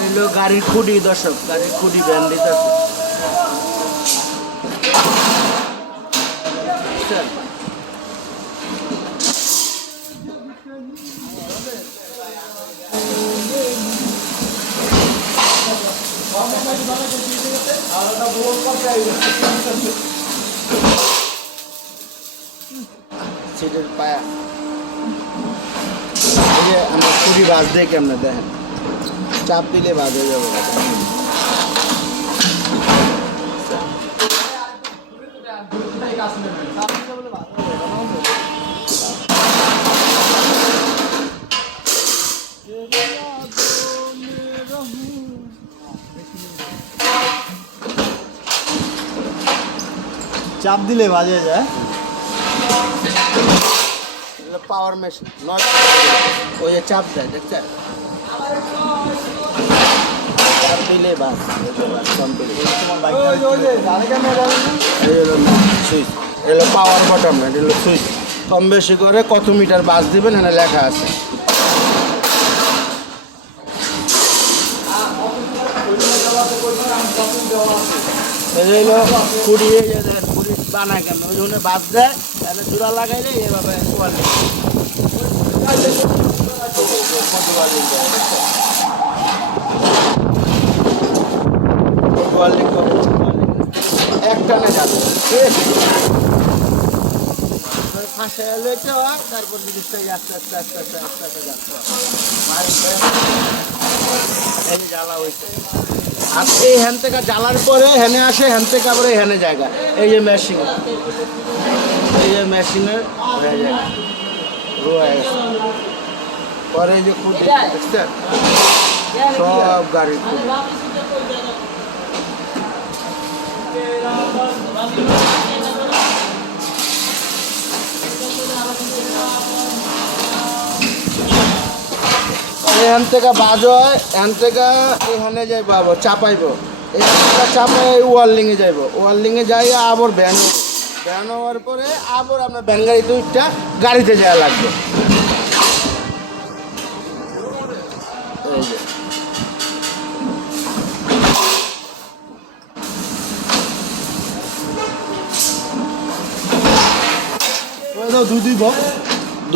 হইলো গাড়ির খুঁটি দর্শক, গাড়ির খুঁটি ব্যান্ডিত আছে। সিটের পায়া এই যে আমরা খুঁটি বাজ দিয়ে কেমনে দেখেন, চাপ দিলে বাজ হয়ে যাবে। চাপ দিলে বাজে যায়। পাওয়ার মেশিন নয়, ওই যে চাপ দেয় দেখছেন, চাপ দিলে বাস সুইচ, এগুলো পাওয়ার বটম, এটা হলো সুইচ। কম বেশি করে কত মিটার বাস দিবেন এখানে লেখা আছে। হলো কুড়ি কুড়ি বানায় কেন ওই জন্য বাদ দেয়, তাহলে জোড়া লাগাইলে এভাবে একটানে যাবে ফাঁসে এলে তারপর জিনিসটা আস্তে আস্তে আস্তে আস্তে আস্তে আস্তে যাচ্ছে জ্বালা হয়েছে। আর এই হ্যান থেকে জ্বালার পরে হেনে আসে, হ্যান থেকে আবার হেনে জায়গা, এই যে মেশিন, এই যে মেশিনের হয়ে যায় রয়ে গেছে। পরে এই যে খুঁটি দেখছেন সব গাড়ির খুঁটি। এখান থেকে বাজ হয়, এখান থেকে এখানে যাইব আবার চাপাইব, এখান থেকে চাপাই ওয়ার্লিংয়ে যাইব, ওয়ার্লিংয়ে যাই আবার ভ্যান, ভ্যান হওয়ার পরে আবার আপনার ভ্যান গাড়ি দুইটা গাড়িতে যাওয়া লাগবে।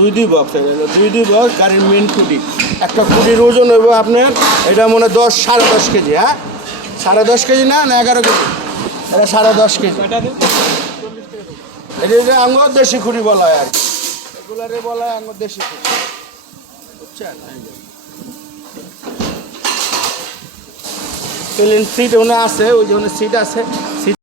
দুই বক্স গাড়ির মেন খুঁটি। একটা খুঁটির ওজন হইব আপনার, এটা মনে 10-10.5 কেজি। হ্যাঁ 10.5 কেজি না 11 কেজি, এটা 10.5 কেজি। এটা আঙুর দেশি খুঁটি বলা হয় আর কি, এগুলারে বলা হয় আঙুর দেশি খুঁটি, বুঝছেন। প্লেন সিট ওখানে আছে, ওই যে সিট আছে।